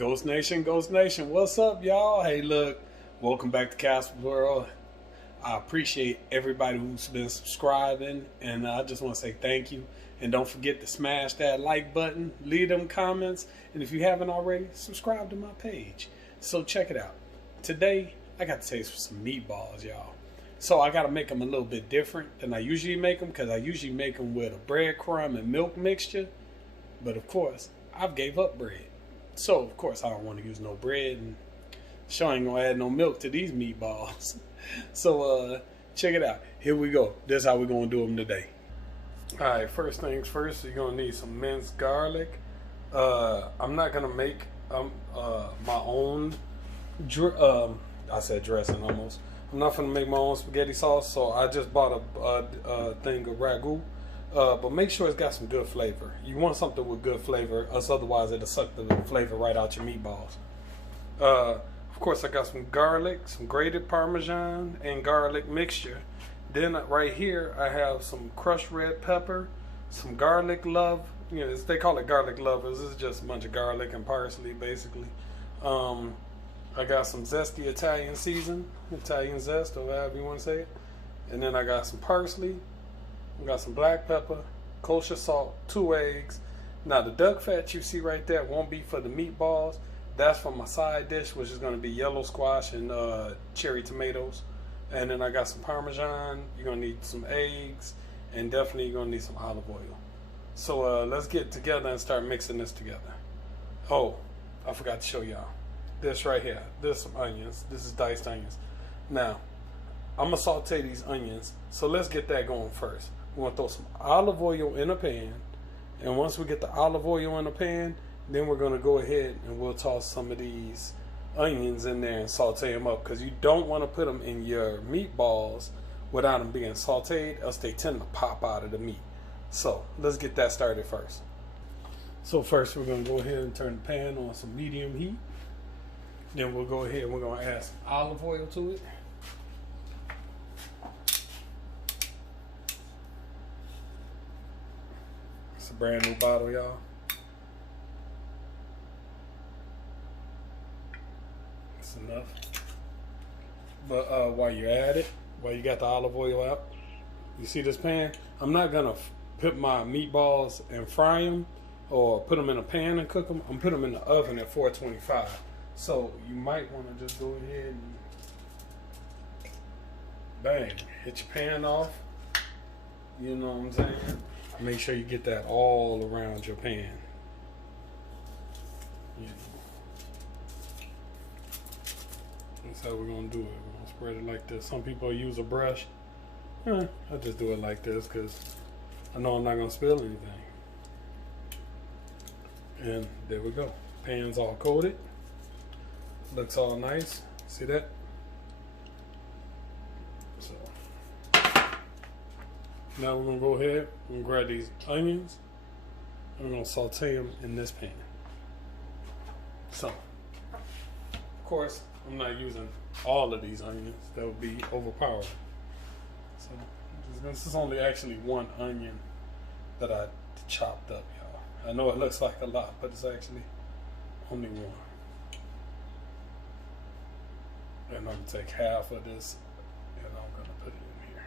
Ghost Nation, what's up, y'all? Hey, look, welcome back to Casper World. I appreciate everybody who's been subscribing, and I just want to say thank you. And don't forget to smash that like button, leave them comments, and if you haven't already, subscribe to my page. So check it out. Today, I got to taste some meatballs, y'all. So I got to make them a little bit different than I usually make them, because I usually make them with a breadcrumb and milk mixture. But of course, I've gave up bread. So, of course, I don't want to use no bread, and sure ain't gonna add no milk to these meatballs. So, check it out. Here we go. This is how we're gonna do them today. Alright, first things first, you're gonna need some minced garlic. I'm not gonna make my own, I said dressing almost. I'm not gonna make my own spaghetti sauce, so I just bought a thing of ragu. But make sure it's got some good flavor. You want something with good flavor, otherwise it'll suck the flavor right out your meatballs. Of course, I got some garlic, some grated Parmesan, and garlic mixture. Then right here, I have some crushed red pepper, some garlic love. You know, they call it garlic lovers. This is just a bunch of garlic and parsley, basically. I got some zesty Italian season, Italian zest, or however you want to say it. And then I got some parsley. We got some black pepper, kosher salt, 2 eggs. Now the duck fat you see right there won't be for the meatballs. That's for my side dish, which is going to be yellow squash and cherry tomatoes. And then I got some Parmesan. You're going to need some eggs, and definitely you're going to need some olive oil. So let's get together and start mixing this together. Oh, I forgot to show y'all. This right here. This is some onions. This is diced onions. Now, I'm going to saute these onions. So let's get that going first. We're going to throw some olive oil in a pan. And once we get the olive oil in the pan, then we're going to go ahead and we'll toss some of these onions in there and saute them up. Because you don't want to put them in your meatballs without them being sauteed, else they tend to pop out of the meat. So let's get that started first. So first we're going to go ahead and turn the pan on some medium heat. Then we'll go ahead and we're going to add some olive oil to it. It's a brand new bottle, y'all. That's enough. But while you're at it, while you got the olive oil out, you see this pan? I'm not going to put my meatballs and fry them or put them in a pan and cook them. I'm putting them in the oven at 425. So you might want to just go ahead and bang, hit your pan off. You know what I'm saying? Make sure you get that all around your pan. Yeah. That's how we're going to do it. We're going to spread it like this. Some people use a brush. I just do it like this because I know I'm not going to spill anything. And there we go. Pan's all coated. Looks all nice. See that? So now we're going to go ahead and grab these onions and we're going to saute them in this pan. So, of course, I'm not using all of these onions. That would be overpowering. So, this is only actually one onion that I chopped up, y'all. I know it looks like a lot, but it's actually only one. And I'm going to take half of this and I'm going to put it in here.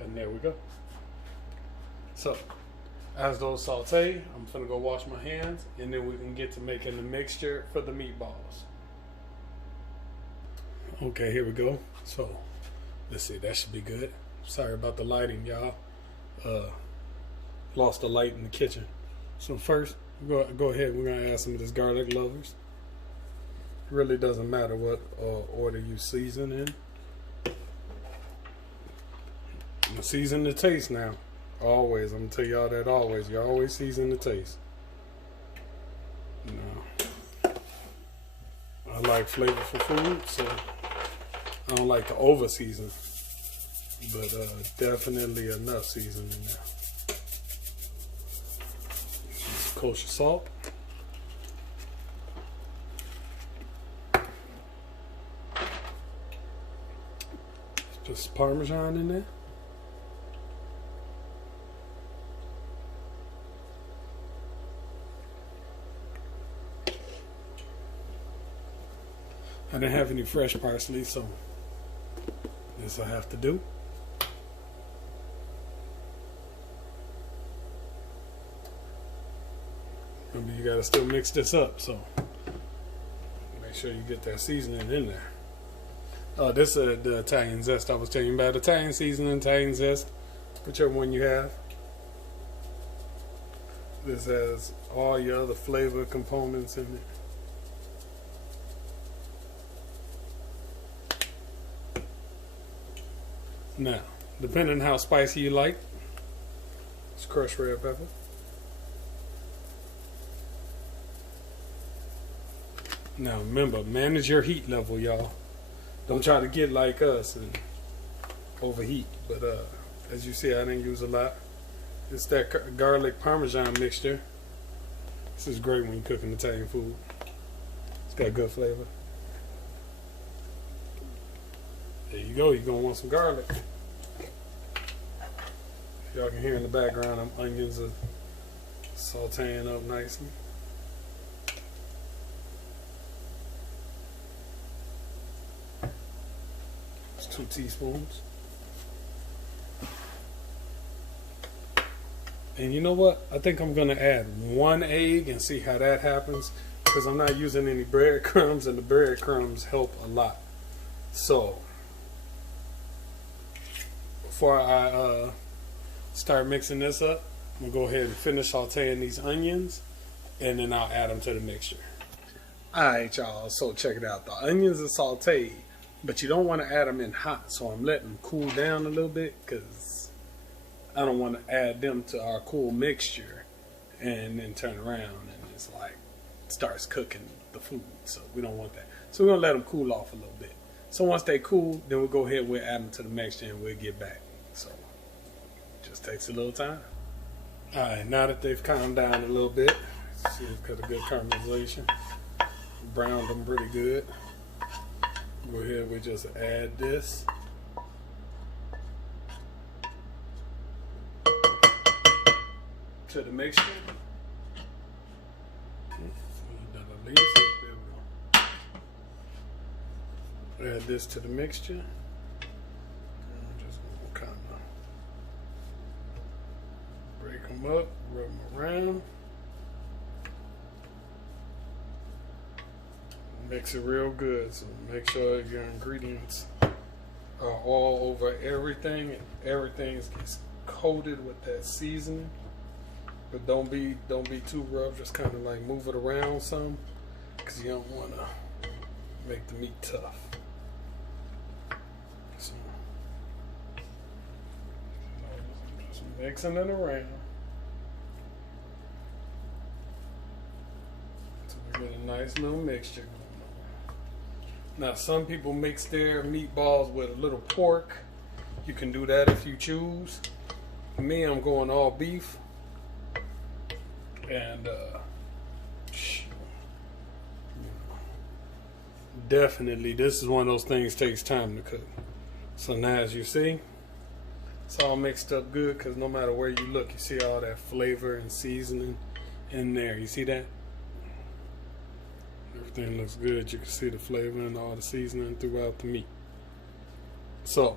And there we go. So, as those saute, I'm going to go wash my hands and then we can get to making the mixture for the meatballs. Okay, here we go. So, let's see, that should be good. Sorry about the lighting, y'all. Lost the light in the kitchen. So first, go ahead, we're going to add some of this garlic lovers. Really doesn't matter what order you season in. I'm gonna season the taste now. Always. I'm going to tell y'all that always. You always season the taste. No. I like flavorful food, so I don't like to over season. But definitely enough seasoning there. Kosher salt. Just Parmesan in there. I didn't have any fresh parsley, so this I have to do. Remember, you gotta still mix this up, so make sure you get that seasoning in there. Oh, this is the Italian zest I was telling you about. Italian seasoning, Italian zest, whichever one you have. This has all your other flavor components in it. Now, depending on how spicy you like, it's crushed red pepper. Now remember, manage your heat level, y'all. Don't try to get like us and overheat. But as you see, I didn't use a lot. It's that garlic Parmesan mixture. This is great when you're cooking Italian food. It's got good flavor. There you go. You're gonna want some garlic. Y'all can hear in the background, them onions are sauteing up nicely. It's 2 teaspoons. And you know what? I think I'm gonna add 1 egg and see how that happens, because I'm not using any breadcrumbs, and the breadcrumbs help a lot. So before I start mixing this up, I'm gonna go ahead and finish sauteing these onions, and then I'll add them to the mixture. Alright, y'all, so check it out. The onions are sauteed, but you don't want to add them in hot, so I'm letting them cool down a little bit, because I don't want to add them to our cool mixture and then turn around and it's like starts cooking the food. So we don't want that. So we're gonna let them cool off a little bit. So once they cool, then we'll go ahead and we'll add them to the mixture and we'll get back. So just takes a little time. All right, now that they've calmed down a little bit, see it's got a good caramelization. Browned them pretty good. Go ahead, we just add this. To the mixture. There we go. Add this to the mixture. I'm just gonna kind of break them up, rub them around. Mix it real good. So make sure your ingredients are all over everything and everything gets coated with that seasoning. But don't be too rough. Just kind of like move it around some, because you don't want to make the meat tough. So just mixing it around so we get a nice little mixture going on. Now some people mix their meatballs with a little pork. You can do that if you choose. For me, I'm going all beef. And definitely this is one of those things takes time to cook. So now as you see, it's all mixed up good, because no matter where you look, you see all that flavor and seasoning in there. You see that? Everything looks good. You can see the flavor and all the seasoning throughout the meat. So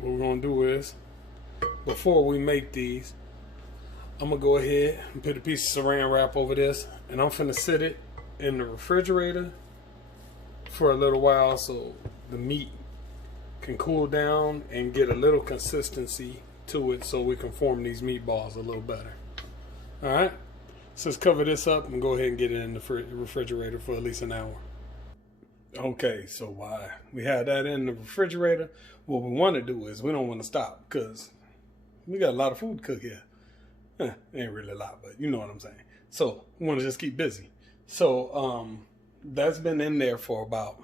what we're gonna do is, before we make these, I'm gonna go ahead and put a piece of saran wrap over this, and I'm finna sit it in the refrigerator for a little while so the meat can cool down and get a little consistency to it, so we can form these meatballs a little better. Alright, so let's cover this up and go ahead and get it in the refrigerator for at least an hour. Okay, so while we have that in the refrigerator, what we want to do is we don't want to stop, because we got a lot of food to cook here. Ain't really a lot, but you know what I'm saying. So we want to just keep busy. So that's been in there for about,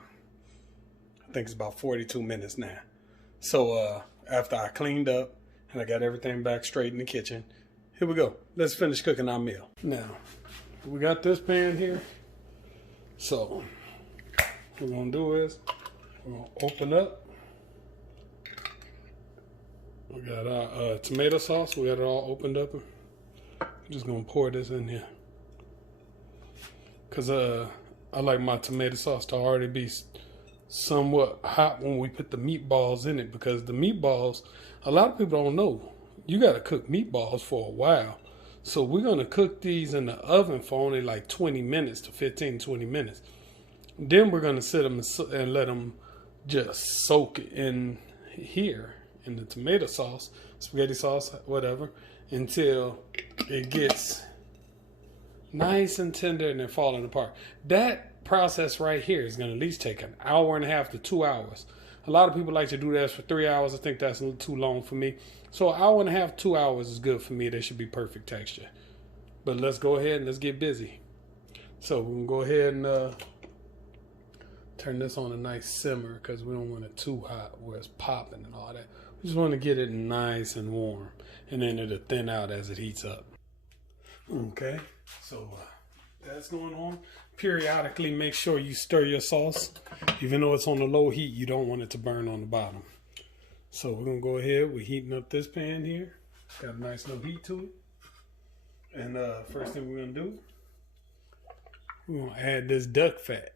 I think it's about 42 minutes now. So after I cleaned up and I got everything back straight in the kitchen, here we go. Let's finish cooking our meal. Now we got this pan here. So what we're gonna do is we're gonna open up. We got our tomato sauce. We got it all opened up. I'm just gonna pour this in here, because I like my tomato sauce to already be somewhat hot when we put the meatballs in it, because the meatballs, a lot of people don't know, you got to cook meatballs for a while. So we're going to cook these in the oven for only like 20 minutes to 15, 20 minutes. Then we're going to sit them and let them just soak in here in the tomato sauce, spaghetti sauce, whatever, until it gets nice and tender and then falling apart. That process right here is going to at least take an hour and a half to 2 hours. A lot of people like to do that for 3 hours. I think that's a little too long for me. So an hour and a half, 2 hours is good for me. That should be perfect texture. But let's go ahead and let's get busy. So we're going to go ahead and turn this on a nice simmer, because we don't want it too hot where it's popping and all that. We just want to get it nice and warm, and then it'll thin out as it heats up. Okay, so that's going on. Periodically make sure you stir your sauce. Even though it's on the low heat, you don't want it to burn on the bottom. So we're going to go ahead. We're heating up this pan here. Got a nice little heat to it. And first thing we're going to do, we're going to add this duck fat.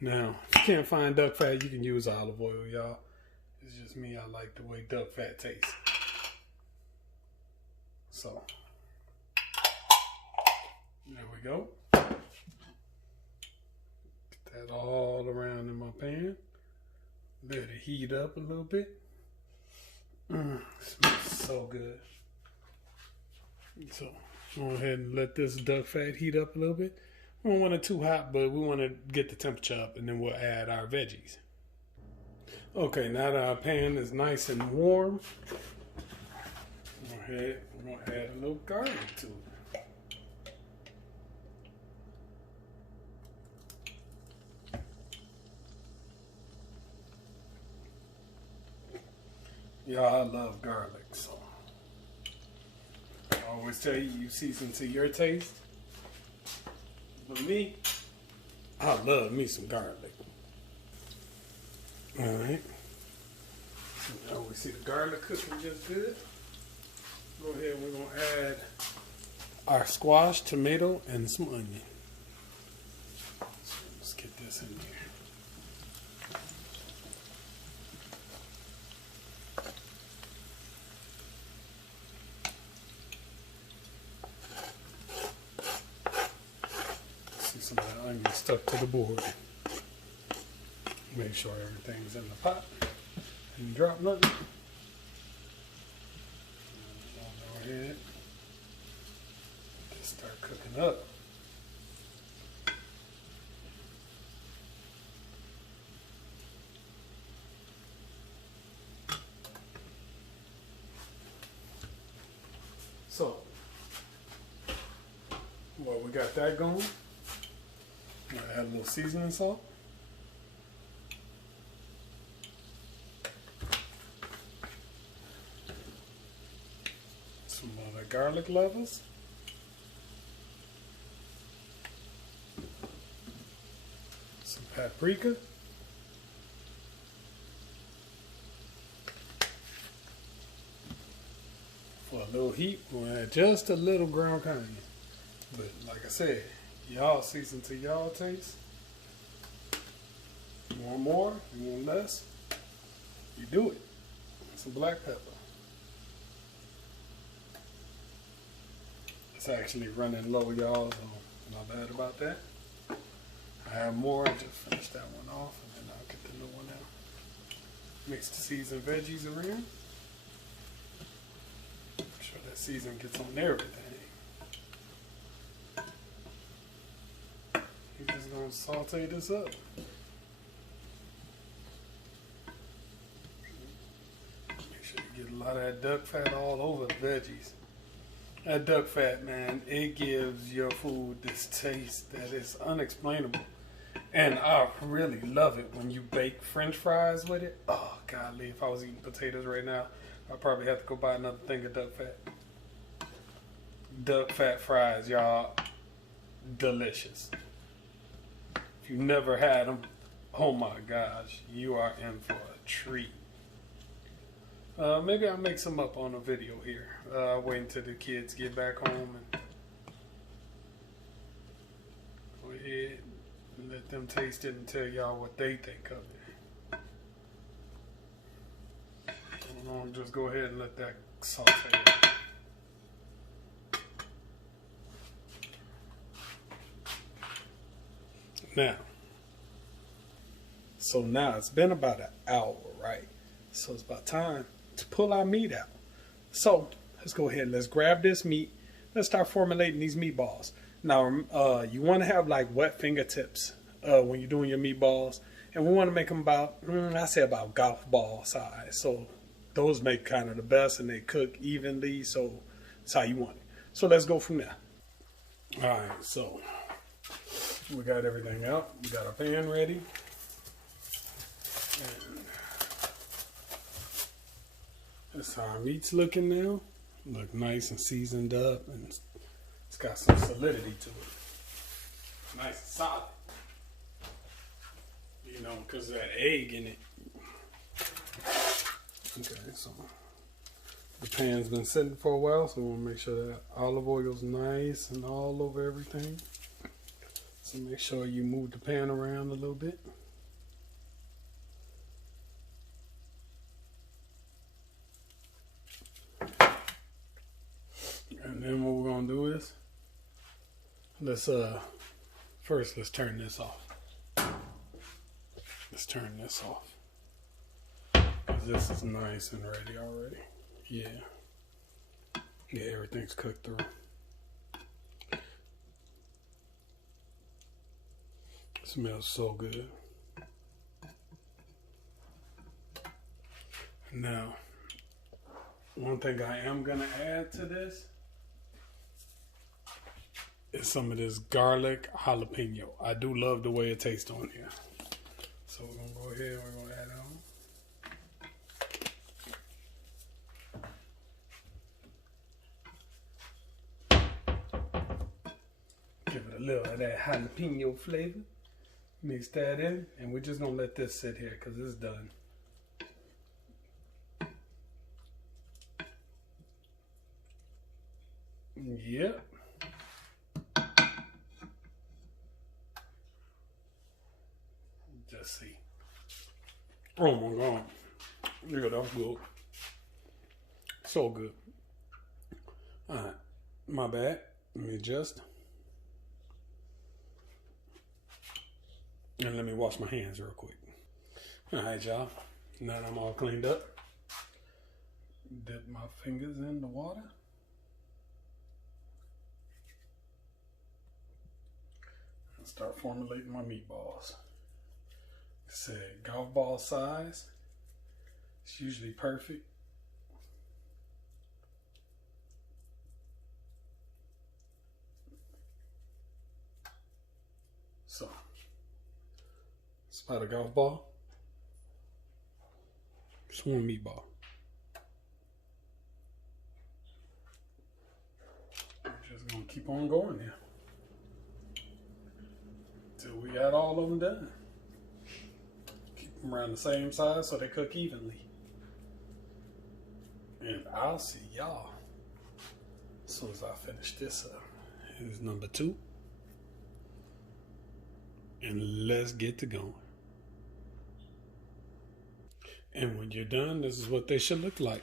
Now, if you can't find duck fat, you can use olive oil, y'all. It's just me. I like the way duck fat tastes. So, there we go. Put that all around in my pan. Let it heat up a little bit. Smells so good. So, go ahead and let this duck fat heat up a little bit. We don't want it too hot, but we want to get the temperature up, and then we'll add our veggies. Okay, now that our pan is nice and warm, we're going to add a little garlic to it. Yeah, I love garlic, so I always tell you, you season to your taste. For me, I love me some garlic. All right. So now we see the garlic cooking just good. Go ahead, we're going to add our squash, tomato, and some onion. So let's get this in here. Some of that onion stuck to the board. Make sure everything's in the pot. Didn't drop nothing. Go ahead. Just start cooking up. So, well, we got that going. I'm going to add a little seasoning salt. Some of the garlic levels. Some paprika. For a little heat, we'll add just a little ground cayenne. But like I said, y'all season to y'all taste. You want more? You want less? You do it. Some black pepper. It's actually running low, y'all, so not bad about that. I have more. Just finish that one off, and then I'll get the new one out. Mix the seasoned veggies around. Make sure that season gets on everything. You're just going to saute this up. Make sure you get a lot of that duck fat all over the veggies. That duck fat, man, it gives your food this taste that is unexplainable. And I really love it when you bake French fries with it. Oh, golly, if I was eating potatoes right now, I'd probably have to go buy another thing of duck fat. Duck fat fries, y'all, delicious. If you've never had them, oh my gosh, you are in for a treat. Maybe I'll make some up on a video here. Wait until the kids get back home and go ahead and let them taste it and tell y'all what they think of it. I'm gonna just go ahead and let that saute. Now, it's been about an hour, right? So it's about time to pull our meat out. So let's go ahead and let's grab this meat. Let's start formulating these meatballs. Now, you want to have like wet fingertips when you're doing your meatballs. And we want to make them about, I say about golf ball size. So those make kind of the best and they cook evenly. So that's how you want it. So let's go from there. All right, so we got everything out. We got our pan ready. And that's how our meat's looking now. Look nice and seasoned up, and it's got some solidity to it. Nice and solid. You know, because of that egg in it. Okay, so the pan's been sitting for a while, so we want to make sure that olive oil's nice and all over everything. So make sure you move the pan around a little bit. And then what we're gonna do is let's turn this off. Let's turn this off. 'Cause this is nice and ready already. Yeah, everything's cooked through. It smells so good. Now, one thing I am gonna add to this is some of this garlic jalapeno. I do love the way it tastes on here. So we're gonna go ahead and we're gonna add it on. Give it a little of that jalapeno flavor. Mix that in, and we're just gonna let this sit here because it's done. Yep. Just see. Oh my God. Yeah, that's good. So good. Alright. My bad. Let me adjust. And let me wash my hands real quick. Alright, y'all. Now that I'm all cleaned up, dip my fingers in the water. And start formulating my meatballs. Said golf ball size. It's usually perfect. So, it's about a golf ball. Just one meatball. I'm just gonna keep on going here till we got all of them done. Keep them around the same size so they cook evenly. And I'll see y'all as soon as I finish this up. Here's number 2. And let's get to going. And when you're done, this is what they should look like.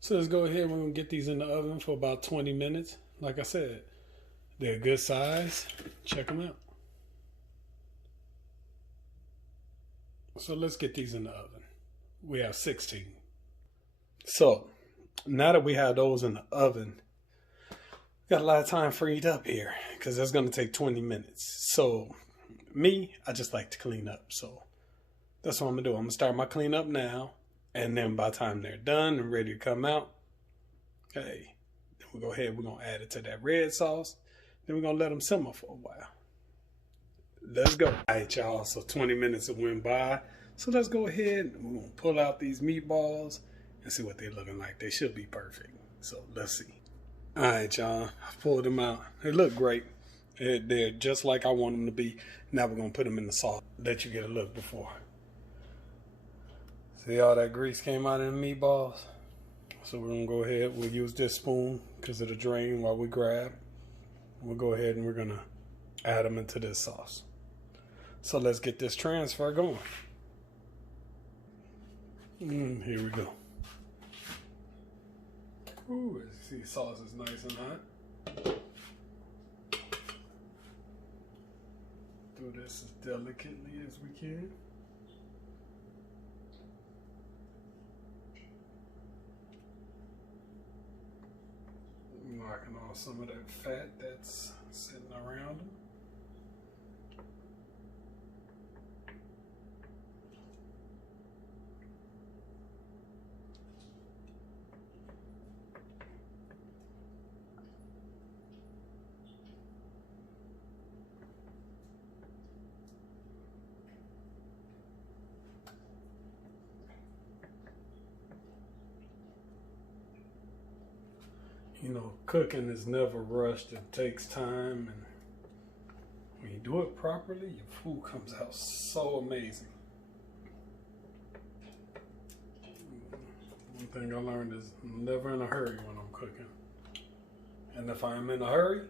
So let's go ahead. We're going to get these in the oven for about 20 minutes. Like I said, they're a good size. Check them out. So let's get these in the oven. We have 16. So now that we have those in the oven, we got a lot of time freed up here because that's going to take 20 minutes. So me, I just like to clean up. So that's what I'm going to do. I'm going to start my cleanup now. And then by the time they're done and ready to come out, hey, then we'll go ahead. We're going to add it to that red sauce. Then we're going to let them simmer for a while. Let's go. All right, y'all. So 20 minutes have went by. So let's go ahead. We're going to pull out these meatballs and see what they're looking like. They should be perfect. So let's see. All right, y'all. I pulled them out. They look great. They're just like I want them to be. Now we're going to put them in the sauce. Let you get a look before. See all that grease came out of the meatballs? So we're going to go ahead. We'll use this spoon because of the drain while we grab. We'll go ahead and we're going to add them into this sauce. So let's get this transfer going. Here we go. Ooh, as you see, sauce is nice and hot. Do this as delicately as we can. Knocking off some of that fat that's sitting around them. You know, cooking is never rushed. It takes time, and when you do it properly, your food comes out so amazing. One thing I learned is I'm never in a hurry when I'm cooking. And if I'm in a hurry,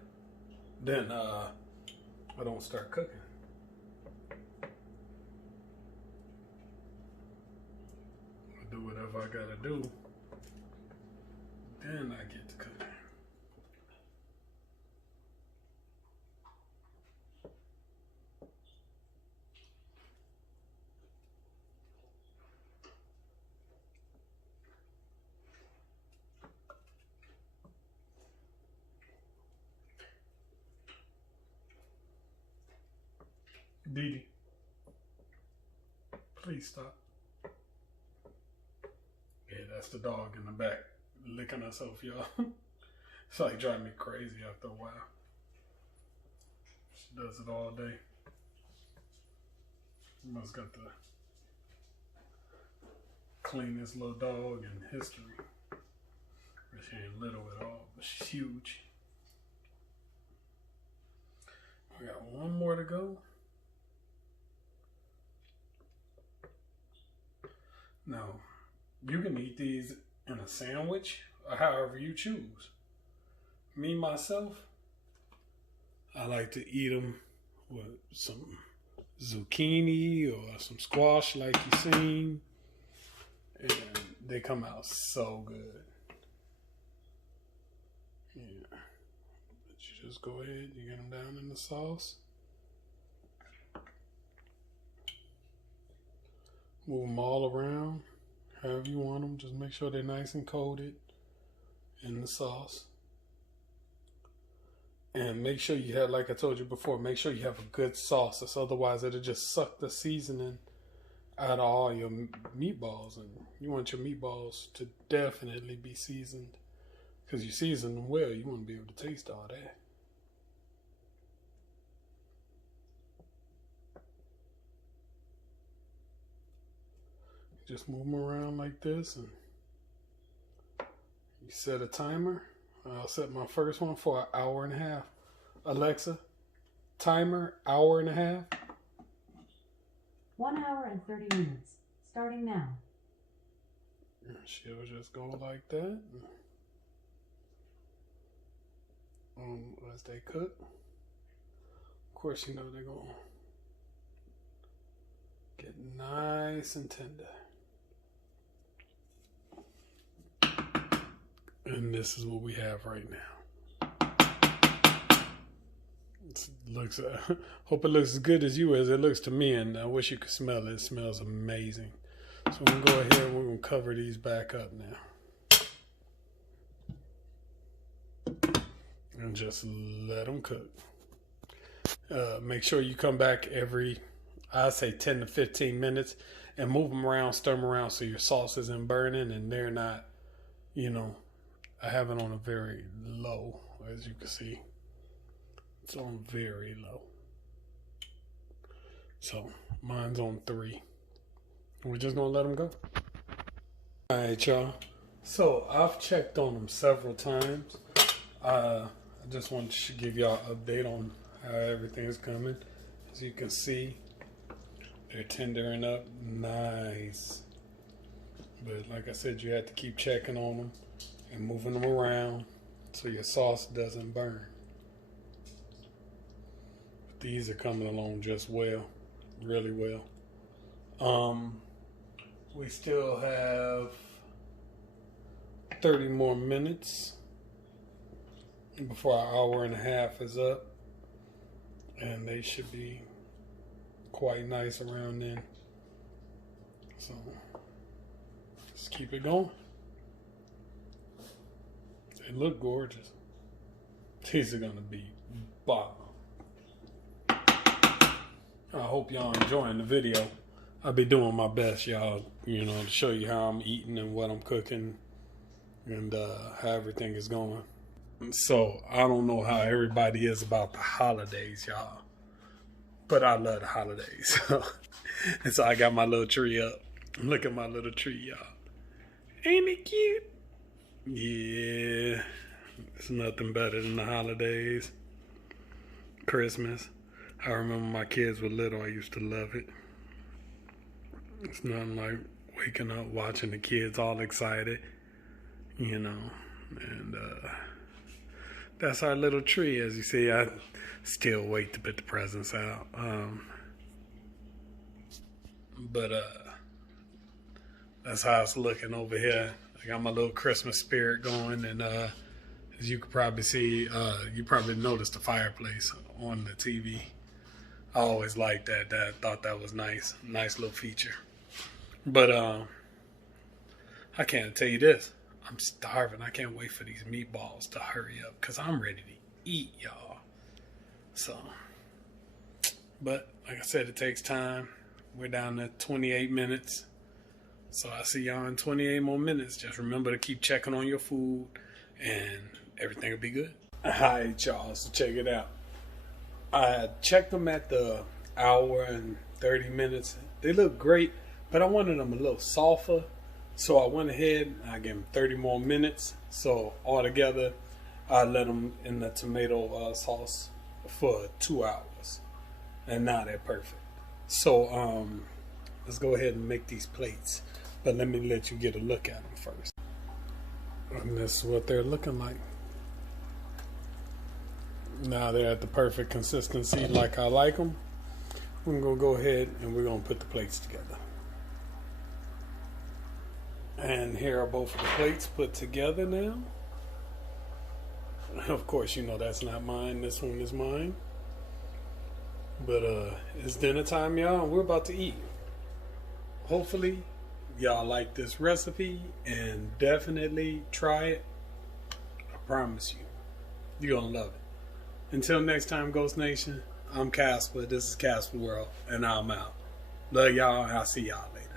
then I don't start cooking. I do whatever I gotta do, then I get to cooking. Dee, please stop. Yeah, that's the dog in the back licking herself, y'all. It's like driving me crazy after a while. She does it all day. Must got the cleanest little dog in history. She ain't little at all, but she's huge. We got one more to go. Now, you can eat these in a sandwich or however you choose. Me, myself, I like to eat them with some zucchini or some squash like you seen. And they come out so good. Yeah. But you just go ahead, you get them down in the sauce. Move them all around, however you want them. Just make sure they're nice and coated in the sauce. And make sure you have, like I told you before, make sure you have a good sauce. Otherwise, it'll just suck the seasoning out of all your meatballs. And you want your meatballs to definitely be seasoned. Because you season them well, you want to be able to taste all that. Just move them around like this, and you set a timer. I'll set my first one for 1.5 hours. Alexa, timer, 1.5 hours. 1 hour and 30 minutes, starting now. She'll just go like that. As they cook. Of course, you know they're going to get nice and tender. And this is what we have right now. It looks, hope it looks as good as you as it looks to me, and I wish you could smell it. It smells amazing. So we're going to go ahead and we're going to cover these back up now. And just let them cook. Make sure you come back every, I say 10 to 15 minutes, and move them around, stir them around so your sauce isn't burning and they're not, you know, I have it on a very low, as you can see. It's on very low. So mine's on 3. We're just gonna let them go. All right, y'all. So I've checked on them several times. I just wanted to give y'all an update on how everything's coming. As you can see, they're tendering up nice. But like I said, you have to keep checking on them and moving them around so your sauce doesn't burn. But these are coming along just well. really well. We still have 30 more minutes before our hour and a half is up, and they should be quite nice around then. So just keep it going. They look gorgeous. These are gonna be bomb. I hope y'all enjoying the video. I'll be doing my best, y'all, to show you how I'm eating and what I'm cooking and how everything is going. So I don't know how everybody is about the holidays, y'all, but I love the holidays. And so I got my little tree up. Look at my little tree, y'all. Ain't it cute? Yeah, it's nothing better than the holidays. Christmas. I remember my kids were little. I used to love it. It's nothing like waking up, watching the kids all excited, and that's our little tree. As you see, I still wait to put the presents out. But that's how it's looking over here. I got my little Christmas spirit going, and as you could probably see, you probably noticed the fireplace on the TV. I always liked that. I thought that was nice little feature. But I can't tell you this. I'm starving. I can't wait for these meatballs to hurry up because I'm ready to eat, y'all. So, but like I said, it takes time. We're down to 28 minutes. So I see y'all in 28 more minutes. Just remember to keep checking on your food and everything will be good. All right, y'all. So check it out. I checked them at the hour and 30 minutes. They look great, but I wanted them a little softer. So I went ahead and I gave them 30 more minutes. So altogether, I let them in the tomato sauce for 2 hours. And now they're perfect. So let's go ahead and make these plates. But let me let you get a look at them first. And this is what they're looking like. Now they're at the perfect consistency like I like them. We're going to go ahead and we're going to put the plates together. And here are both of the plates put together now. Of course, that's not mine. This one is mine. But it's dinner time, y'all, and we're about to eat. Hopefully, y'all like this recipe and definitely try it. I promise you, you're going to love it. Until next time, Ghost Nation, I'm Casper. This is Casper World, and I'm out. Love y'all, and I'll see y'all later.